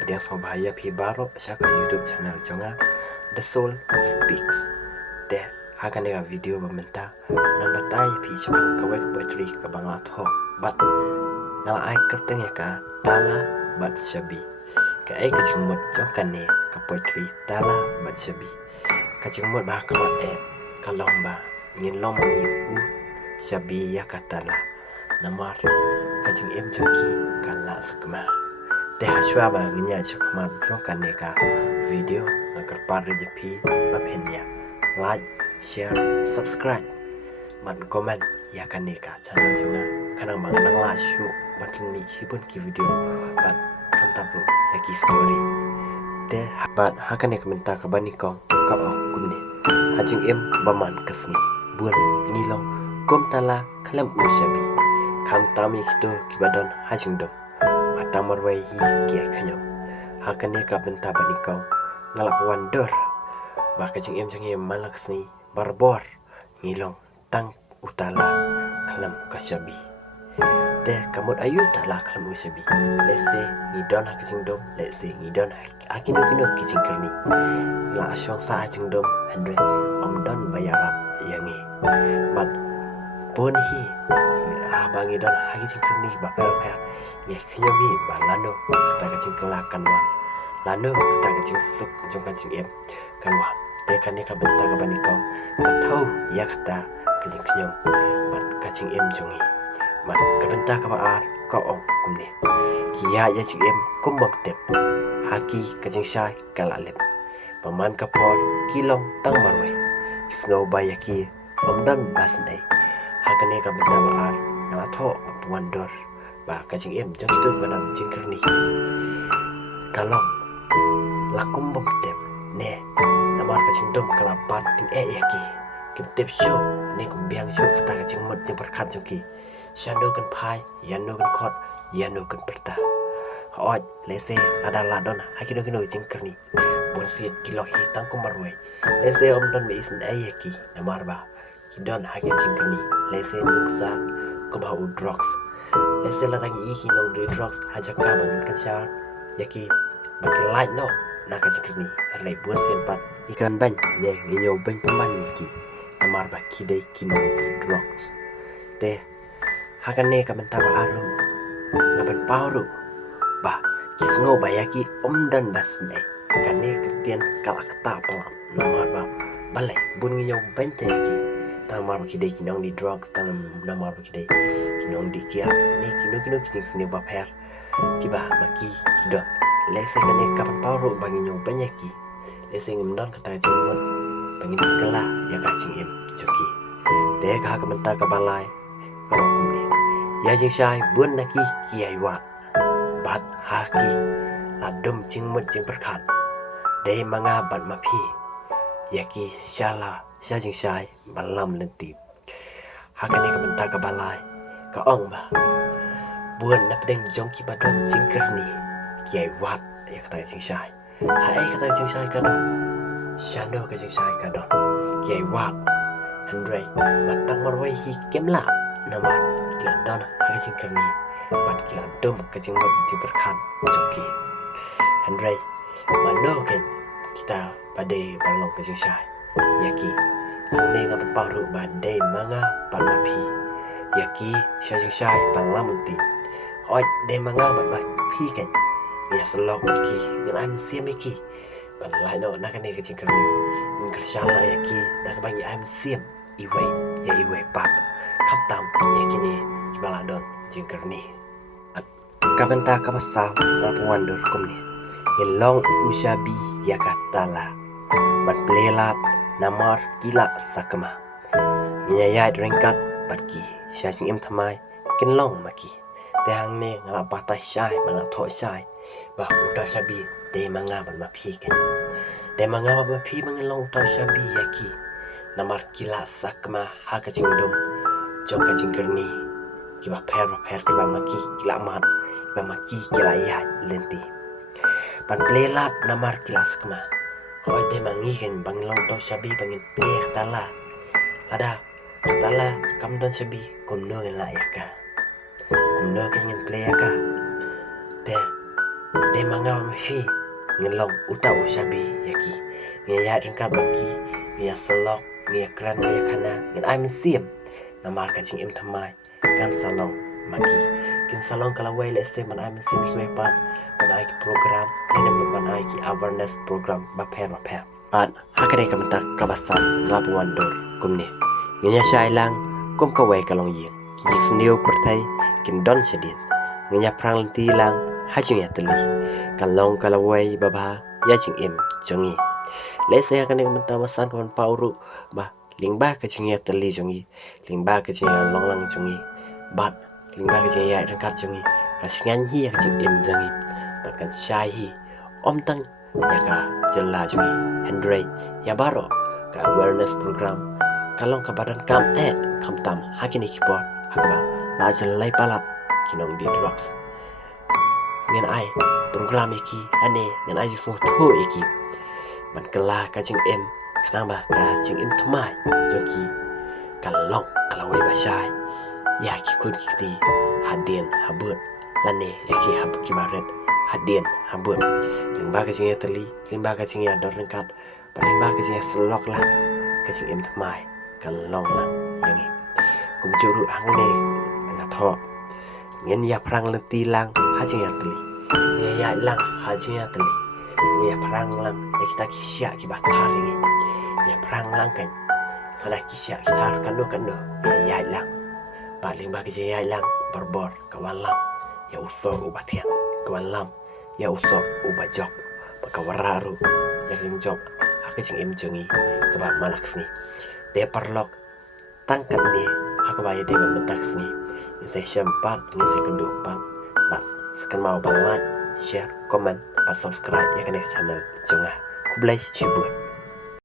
pedang sama bahaya pi baru syaka YouTube channel jonga The Soul Speaks. De hakan ga video bamenta nang batai pi chapang kawek poetry ka bangla tho bat nala ai kerteng ya ka tala bat shabi ka ai ka chimut jongkan ne ka poetry tala bat shabi ka chimut ba ka wat ka lomba ngin lom ni u shabi ya ka tala namar ka ching em joki ka la sakma de haswa ba nginya chakma jongkan ne ka video agar par jepi bapenya like share subscribe man comment ya kan ne ka channel jonga kanang bang nang la shu batun ni sipun ki video bat kan tablo ya ki story de bat hakan ne komenta ka bani kong ka o kumne hajing em baman kasni buan ngilong kom tala kalam ushabi kam tami kito kibadon hajing dom atamar wai hi ki khanyo hakan ne ka benta bani kong ngalap wandor ba kajing em jang em malaksni barbor ngilong tang utala kalam kasyabi de kamut ayu tala kalam usyabi lese ngidon hakijing dom lese ngidon akino kino kijing kerni la asyong sa ajing dom 100 omdon bayarap yangi bat pun hi abangi don hakijing kerni ba per ye khnyomi ba lano kata kajing kelakan wan lano kata kajing suk jong kajing em kanwa de kan ka benta ka bani kong ka thau ya kata kajing knyom bat kajing em jongi mat ka benta ka baar ka ong kumne kiya ya ching em kumbang tep haki kajing shai kalalep paman ka por kilong tang marwe kisngau bayaki omdan basnai hakane ka benta baar ngala tho wandor ba kajing em jong tu banan jingkerni kalong lakum bom tep ne namar kajing dom kalapan tin yaki kim tep show ne kum biang show kata kajing mot jeng perkat joki shando kan pai yano kan kot yano kan perta hoj lese ada ladon hakido kino jingkerni bon siet kilo hitang kumarwe lese om don me isin yaki namar ba kidon haki jingkerni lese nuksa kubau drugs lese larang iki nong drugs hajaka bangin kan syar yaki bagi light no naka jingkerni rai buan sempat ikan ban ye nginyo ban pemban iki namar ba kidai kinong drugs de hakan ne kamenta ba aru ngaban pauru ba kisngo bayaki omdan basne kane ketian kalakta pelam namar ba balai bun nginyo ban te iki tamar ba kidai kinong di drugs tam namar ba kidai kinong di kia ne kino kijing sini ba per kiba maki kidon lese kane kapan pauru bangin nyo banyaki lese ngimdon kata jingmot bangin kala ya kaching em joki de ka kamenta ka balai ka kumne ya jing shai bun naki kiai wat bat haki ladum jingmot jing perkat de manga bat mapi yaki shala sha jing shai balam lenti hakane kamenta ka balai ka ong ba buan na pedeng jongki badon jingkerni kiai wat ya kata jing shai hai kata jing shai ka don shando ka jing shai ka don kiai wat handrai batang marwai hi kemla namar kilan don ha jing kerni bat kilan dom ka jing mot jing perkan joki handrai mano ken kita pada balong ka jing shai yaki ne ngapan paru badai manga palmapi yaki sha jing shai palamti oi de manga bat mapi ken ya selok ki ngan siam iki balai no nakane ke jingkerni ngershala yaki nak bangi am siam iwai pat kaptam yakini baladon jingkerni kabenta kabasa ngapuandur kumni ngelong ushabi yakatala man plelat namar kila sakma nyaya dringkat batki shajing em thamai kinlong maki tehang ne ngala patah syai bala tho syai bah uta sabi de manga ban mapi ken de manga ban mapi mengelong uta sabi yaki namar kila sakma ha ka jingdom jong ka jingkerni kiba per kiba maki kila mat kiba maki kila ya lenti ban plelat namar kila sakma hoi de mangi ken bangelong uta sabi bangin pleh tala ada tala kamdon sabi kumno la yaka kumno ken pleh yaka de de mangam fi ngelong uta usabi yaki ngia rengkat baki ngia selok ngia kran ngia kana ngia ai siam namar ka ching im thamai kan salong maki kin salong kala wai le se man ai sim ki pa man ai ki program ne man ai ki awareness program ba pher at hakare kam tak kabasan labuan dor kumni ngia shai lang kum ka wai kalong yin ki sunio pertai kin don sedin ngia prang ti lang hajing ya teli kalong kalawai baba ya ching im jongi le se kan ning menta masan kon pauru ba lingba ka ching ya teli jongi lingba ka ching ya long lang jongi bat lingba ka ching ya rengkat jongi ka singan hi ya ching im jongi ba kan shai hi om tang ya ka jella jongi hendrei ya baro ka awareness program kalong ka badan kam kam tam hakini keyboard hakba la jelai palat kinong di drugs ngen ai program iki ane ngen ai semua tu iki man kala ka jing em kenapa ka jing em thmai joki kalong kalawai basai ya ki kun kiti hadien habut lane yaki hab kibaret hadien habut limba ka jing teli limba ka jing ya dorengkat limba ka jing selok lah ka jing em thmai kalong lang yangi kum juru angne ngatho ngen ya prang leti lang hajing ya teli ya lang hajing ya teli ya prang lang ya kita kisya ki batar ini ya prang lang kan ada kisya kita kando ya lang paling bagi ya lang berbor kawalam ya usor ubatian kawalam ya usor ubajok bakawararu ya kinjok aku sing imjongi keba malaksni de perlok tangkat ni aku bayar de bementaksni ini saya sempat ini saya kedupan pak sekan mau like share komen dan subscribe ya kan channel jonga kublai shubun